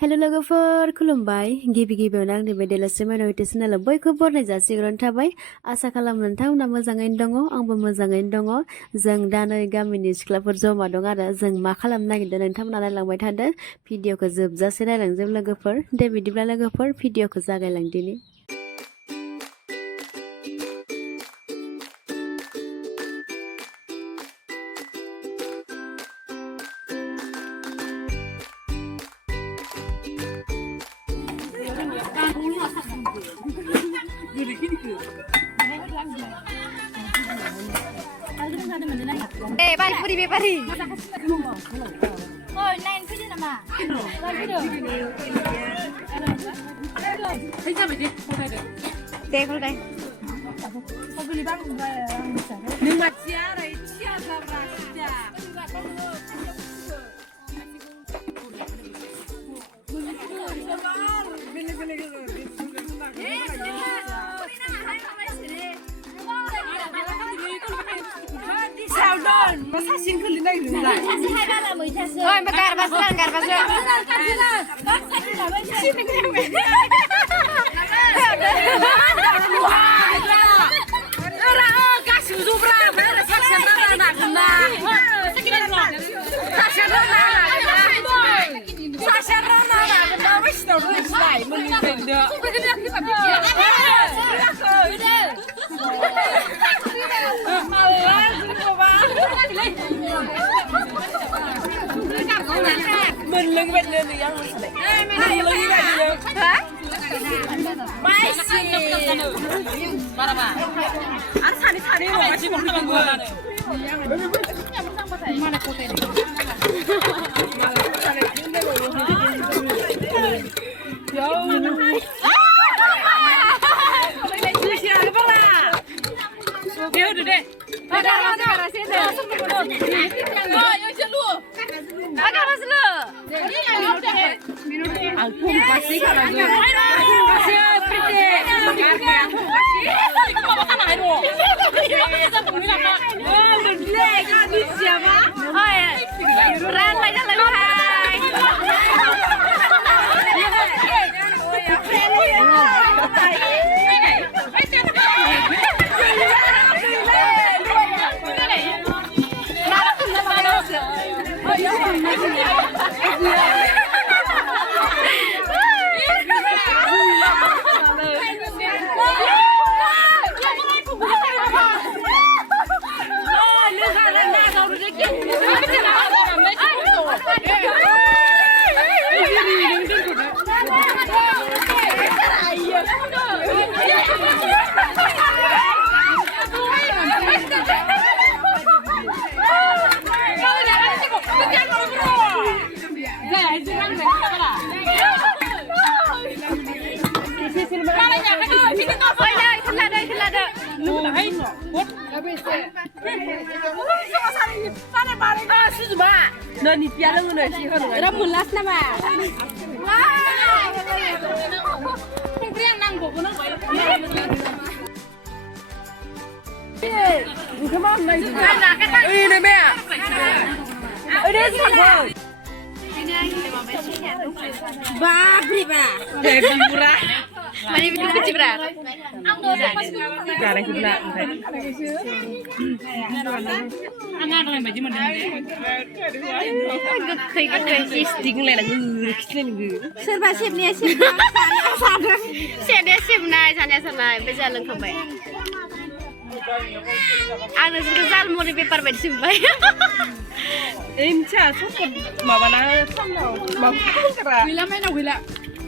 Hello लोगोफोर खुलुमबाय गिबि गिबियावनो आंनि बे डेलासिमानोइटिस नालाय बयखौबो बरायनाय जासिग्रोनाय थाबाय आसा खालामो नोंथांमोना मोजाङैनो दङ आंबो मोजाङैनो दङ जों दा नै गामिनि सिख्लाफोर जमा दं आरो जों मा खालामनो नागिरदों नोंथांमोना नायलांबाय थादो भिडिअखौ जोबजासे नायलांजोब लोगोफोर दे बिदिब्ला लोगोफोर भिडिअखौ जागायलांदिनि bari puri be bari. Oh, lain puri nama. Deh, kalau deh. 사진 클리나 있는 거. Oh, bakar basuran, bakar basuran. Mình lưng bên lên thì ăn mình lưng bên lên hả? Mai xì 봐봐 안 살이 같이 먹는 거야 이만한 코테리 넌 이피아는 오늘 시하는 거야. Ramun las nama. 그냥 난 거구나. 예, 그만 나 이제. 이 내매. 어디서 봐. Babri ba. 내 비브라. Mani bikin kecil bra. 잘해 그나. 안나는 뭐지 뭐. Kei 스틱을 내가 그치는 그. Serba sip nih sip. Sip dia sip nai, sana sana. Bisa lengkap. Anu sebesar mau di paper bed sip bay. 임차 속고 마바나 참나 막 콩가라. Wila may na wila.